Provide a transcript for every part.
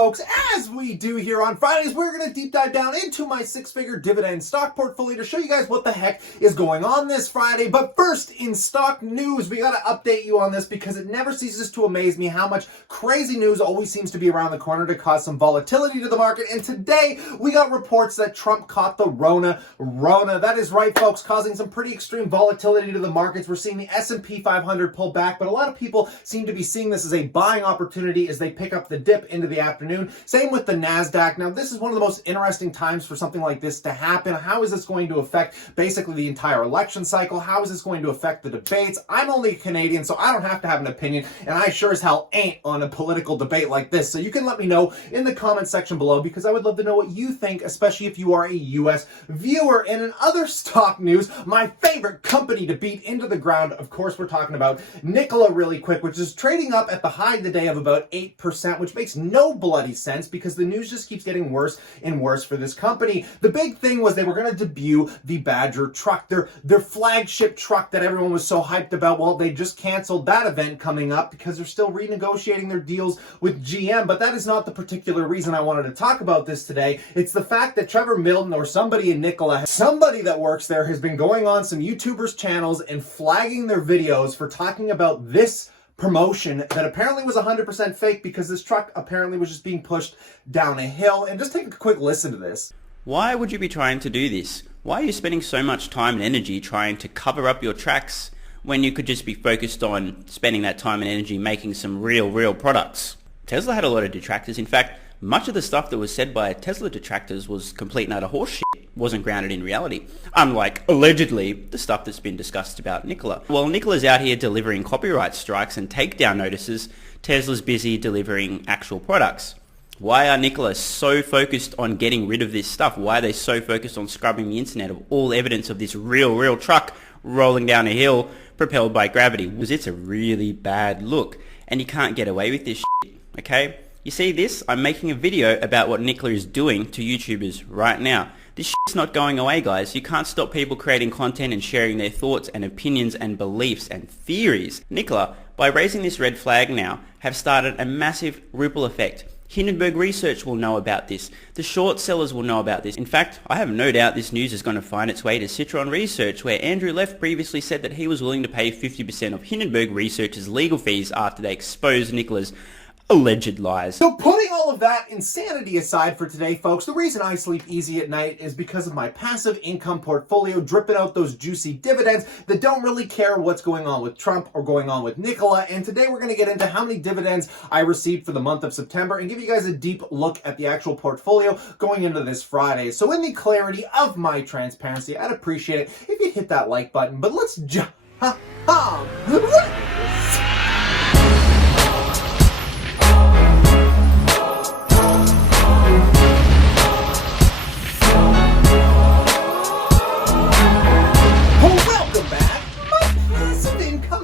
folks, as we do here on Fridays, we're going to deep dive down into my six-figure dividend stock portfolio to show you guys what the heck is going on this Friday. But first, in stock news, we got to update you on this because it never ceases to amaze me how much crazy news always seems to be around the corner to cause some volatility to the market. And today, we got reports that Trump caught the Rona. That is right, folks, causing some pretty extreme volatility to the markets. We're seeing the S&P 500 pull back, but a lot of people seem to be seeing this as a buying opportunity as they pick up the dip into the afternoon. Same with the NASDAQ. Now, this is one of the most interesting times for something like this to happen. How is this going to affect basically the entire election cycle? How is this going to affect the debates? I'm only a Canadian, so I don't have to have an opinion, and I sure as hell ain't on a political debate like this. So you can let me know in the comment section below because I would love to know what you think, especially if you are a U.S. viewer. And in other stock news, my favorite company to beat into the ground, of course, we're talking about Nikola really quick, which is trading up at the high of the day of about 8%, which makes no bloody sense because the news just keeps getting worse and worse for this company. The big thing was they were going to debut the Badger truck, their flagship truck that everyone was so hyped about. Well, they just canceled that event coming up because they're still renegotiating their deals with GM, but that is not the particular reason I wanted to talk about this today. It's the fact that Trevor Milton or somebody in Nikola, somebody that works there, has been going on some YouTubers' channels and flagging their videos for talking about this promotion that apparently was 100% fake because this truck apparently was just being pushed down a hill. And just take a quick listen to this. Why would you be trying to do this? Why are you spending so much time and energy trying to cover up your tracks when you could just be focused on spending that time and energy making some real products? Tesla had a lot of detractors. In fact, much of the stuff that was said by Tesla detractors was complete and utter horseshit. Wasn't grounded in reality, unlike allegedly the stuff that's been discussed about Nikola. While Nikola's out here delivering copyright strikes and takedown notices, Tesla's busy delivering actual products. Why are Nikola so focused on getting rid of this stuff? Why are they so focused on scrubbing the internet of all evidence of this real truck rolling down a hill propelled by gravity? Because it's a really bad look and you can't get away with this shit, okay? You see this? I'm making a video about what Nikola is doing to YouTubers right now. This shit's not going away, guys. You can't stop people creating content and sharing their thoughts and opinions and beliefs and theories. Nikola, by raising this red flag now, have started a massive ripple effect. Hindenburg Research will know about this. The short sellers will know about this. In fact, I have no doubt this news is going to find its way to Citron Research, where Andrew Leff previously said that he was willing to pay 50% of Hindenburg Research's legal fees after they exposed Nikola's alleged lies. So putting all of that insanity aside for today, folks, the reason I sleep easy at night is because of my passive income portfolio dripping out those juicy dividends that don't really care what's going on with Trump or going on with Nikola. And today we're going to get into how many dividends I received for the month of September and give you guys a deep look at the actual portfolio going into this Friday. So in the clarity of my transparency, I'd appreciate it if you hit that like button. But let's jump.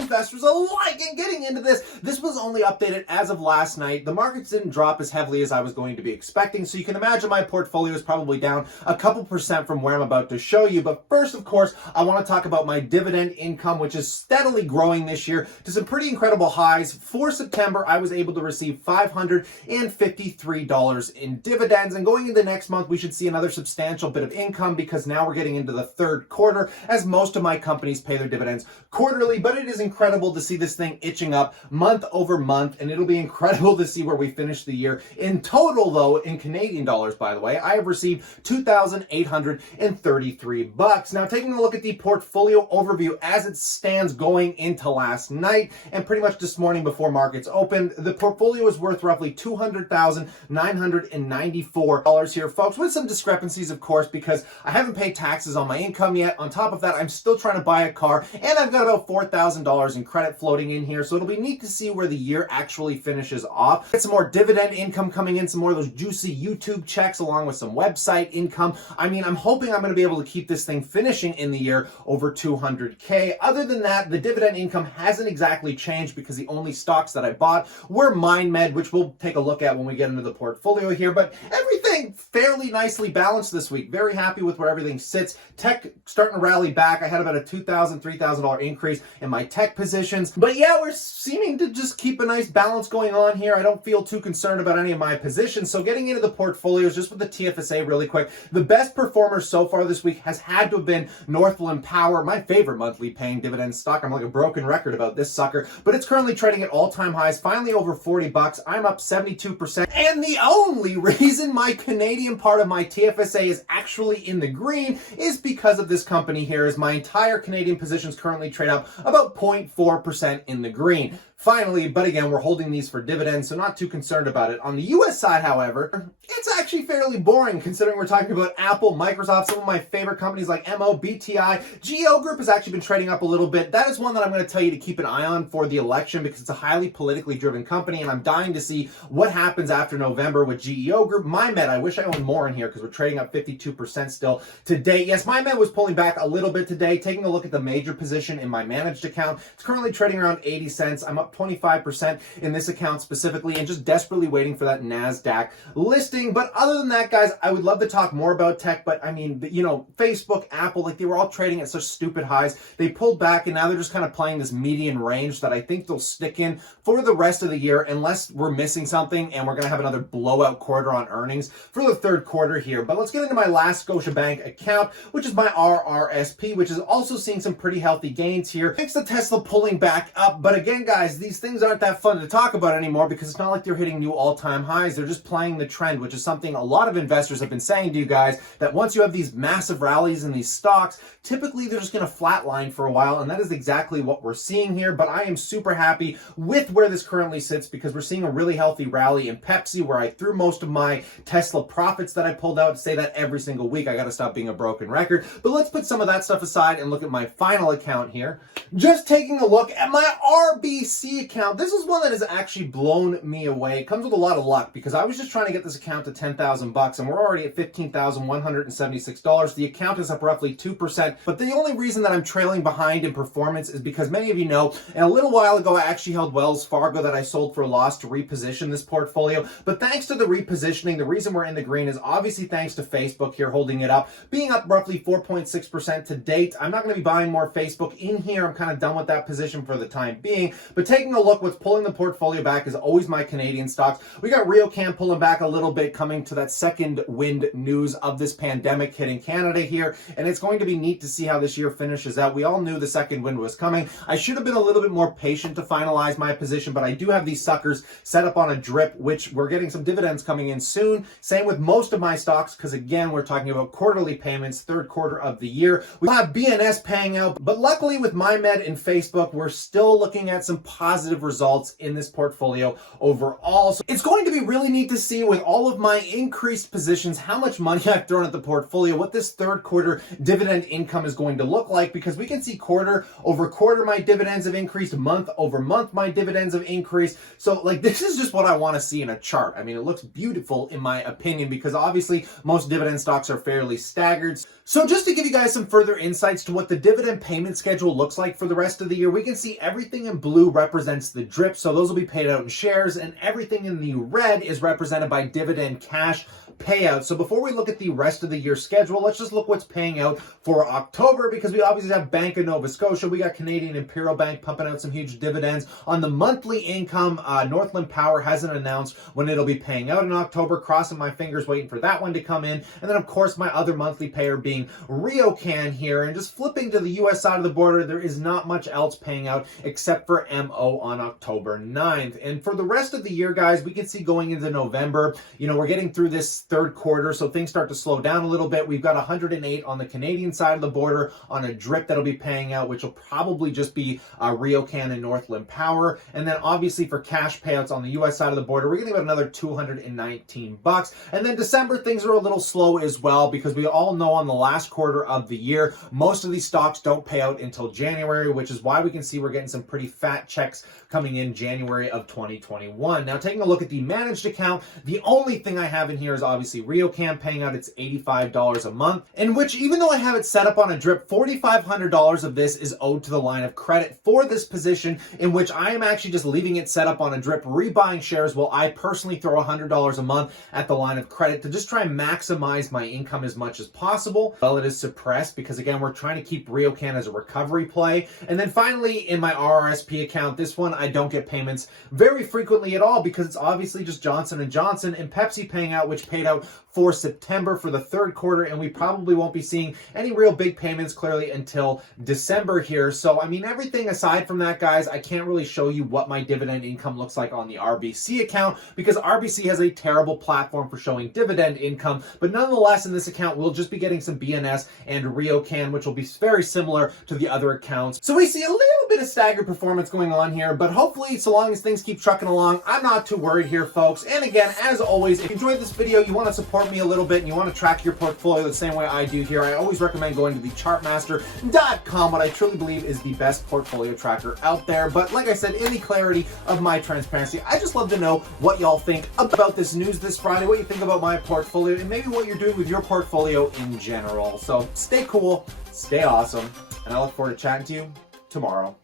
Investors alike, and getting into this was only updated as of last night. The markets didn't drop as heavily as I was going to be expecting, so you can imagine my portfolio is probably down a couple percent from where I'm about to show you. But first, of course, I want to talk about my dividend income, which is steadily growing this year to some pretty incredible highs. For September, I was able to receive $553 in dividends, and going into next month, we should see another substantial bit of income because now we're getting into the third quarter, as most of my companies pay their dividends quarterly. But it is incredible to see this thing itching up month over month, and it'll be incredible to see where we finish the year. In total, though, in Canadian dollars, by the way, I have received $2,833. Now, taking a look at the portfolio overview as it stands going into last night and pretty much this morning before markets opened, the portfolio is worth roughly $200,994 here, folks, with some discrepancies, of course, because I haven't paid taxes on my income yet. On top of that, I'm still trying to buy a car, and I've got about $4,000 in credit floating in here, so it'll be neat to see where the year actually finishes off. Get some more dividend income coming in, some more of those juicy YouTube checks along with some website income. I mean, I'm hoping I'm going to be able to keep this thing finishing in the year over 200K. Other than that, the dividend income hasn't exactly changed because the only stocks that I bought were MindMed, which we'll take a look at when we get into the portfolio here, but everything fairly nicely balanced this week. Very happy with where everything sits. Tech starting to rally back. I had about a $2,000, $3,000 increase in my tech positions. But yeah, we're seeing seeming to just keep a nice balance going on here. I don't feel too concerned about any of my positions. So getting into the portfolios, just with the TFSA really quick, the best performer so far this week has had to have been Northland Power, my favorite monthly paying dividend stock. I'm like a broken record about this sucker, but it's currently trading at all-time highs, finally over 40 bucks. I'm up 72%. And the only reason my Canadian part of my TFSA is actually in the green is because of this company here, as my entire Canadian positions currently trade up about 0.4% in the green. Finally, but again, we're holding these for dividends, so not too concerned about it. On the US side, however, it's actually fairly boring considering we're talking about Apple, Microsoft, some of my favorite companies like MO, BTI. GEO Group has actually been trading up a little bit. That is one that I'm going to tell you to keep an eye on for the election because it's a highly politically driven company, and I'm dying to see what happens after November with GEO Group. MyMed, I wish I owned more in here because we're trading up 52% still today. Yes, MyMed was pulling back a little bit today. Taking a look at the major position in my managed account, it's currently trading around 80 cents. I'm up 25% in this account specifically, and just desperately waiting for that NASDAQ listing. But other than that, guys, I would love to talk more about tech, but I mean, you know, Facebook, Apple, like they were all trading at such stupid highs. They pulled back, and now they're just kind of playing this median range that I think they'll stick in for the rest of the year, unless we're missing something and we're going to have another blowout quarter on earnings for the third quarter here. But let's get into my last Scotiabank account, which is my Rrsp, which is also seeing some pretty healthy gains here. Thanks to Tesla pulling back up. But again, guys, these things aren't that fun to talk about anymore because it's not like they're hitting new all-time highs. They're just playing the trend, which is something a lot of investors have been saying to you guys, that once you have these massive rallies in these stocks, typically they're just going to flatline for a while, and that is exactly what we're seeing here. But I am super happy with where this currently sits because we're seeing a really healthy rally in Pepsi, where I threw most of my Tesla profits that I pulled out. Say that every single week. I got to stop being a broken record. But let's put some of that stuff aside and look at my final account here. Just taking a look at my RBC account. This is one that has actually blown me away. It comes with a lot of luck because I was just trying to get this account to 10,000 bucks, and we're already at $15,176. The account is up roughly 2%, but the only reason that I'm trailing behind in performance is because many of you know, and a little while ago, I actually held Wells Fargo that I sold for a loss to reposition this portfolio. But thanks to the repositioning, the reason we're in the green is obviously thanks to Facebook here holding it up, being up roughly 4.6% to date. I'm not going to be buying more Facebook in here. I'm kind of done with that position for the time being. But taking a look, what's pulling the portfolio back is always my Canadian stocks. We got RioCan pulling back a little bit, coming to that second wind news of this pandemic hitting Canada here. And it's going to be neat to see how this year finishes out. We all knew the second wind was coming. I should have been a little bit more patient to finalize my position, but I do have these suckers set up on a drip, which we're getting some dividends coming in soon. Same with most of my stocks, because again, we're talking about quarterly payments, third quarter of the year. We'll have BNS paying out, but luckily with MyMed and Facebook, we're still looking at some positive results in this portfolio overall. So it's going to be really neat to see with all of my increased positions, how much money I've thrown at the portfolio, what this third quarter dividend income is going to look like, because we can see quarter over quarter my dividends have increased, month over month my dividends have increased. So like, this is just what I want to see in a chart. I mean, it looks beautiful in my opinion, because obviously most dividend stocks are fairly staggered. So just to give you guys some further insights to what the dividend payment schedule looks like for the rest of the year, we can see everything in blue represents the drip, so those will be paid out in shares, and everything in the red is represented by dividend cash payout. So before we look at the rest of the year schedule, let's just look what's paying out for October, because we obviously have Bank of Nova Scotia, we got Canadian Imperial Bank pumping out some huge dividends. On the monthly income, Northland Power hasn't announced when it'll be paying out in October. Crossing my fingers, waiting for that one to come in. And then of course my other monthly payer being RioCan here. And just flipping to the US side of the border, there is not much else paying out except for MO on October 9th. And for the rest of the year, guys, we can see going into November, you know, we're getting through this third quarter, so things start to slow down a little bit. We've got 108 on the Canadian side of the border on a drip that'll be paying out, which will probably just be RioCan and Northland Power. And then obviously for cash payouts on the US side of the border, we're getting about another 219 bucks. And then December, things are a little slow as well, because we all know on the last quarter of the year, most of these stocks don't pay out until January, which is why we can see we're getting some pretty fat checks coming in January of 2021. Now, taking a look at the managed account, the only thing I have in here is obviously RioCan paying out its $85 a month, in which, even though I have it set up on a drip, $4,500 of this is owed to the line of credit for this position, in which I am actually just leaving it set up on a drip, rebuying shares, while I personally throw $100 a month at the line of credit to just try and maximize my income as much as possible. Well, it is suppressed because, again, we're trying to keep RioCan as a recovery play. And then finally, in my RRSP account, this one, I don't get payments very frequently at all because it's obviously just Johnson & Johnson and Pepsi paying out, which paid out for September for the third quarter, and we probably won't be seeing any real big payments clearly until December here. So, I mean, everything aside from that, guys, I can't really show you what my dividend income looks like on the RBC account because RBC has a terrible platform for showing dividend income. But nonetheless, in this account, we'll just be getting some BNS and RioCan, which will be very similar to the other accounts. So we see a little bit of staggered performance going on here, but hopefully, so long as things keep trucking along, I'm not too worried here, folks. And again, as always, if you enjoyed this video, you want to support me a little bit and you want to track your portfolio the same way I do here, I always recommend going to the chartmaster.com, what I truly believe is the best portfolio tracker out there. But like I said, in the clarity of my transparency, I just love to know what y'all think about this news this Friday, what you think about my portfolio, and maybe what you're doing with your portfolio in general. So stay cool, stay awesome, and I look forward to chatting to you tomorrow.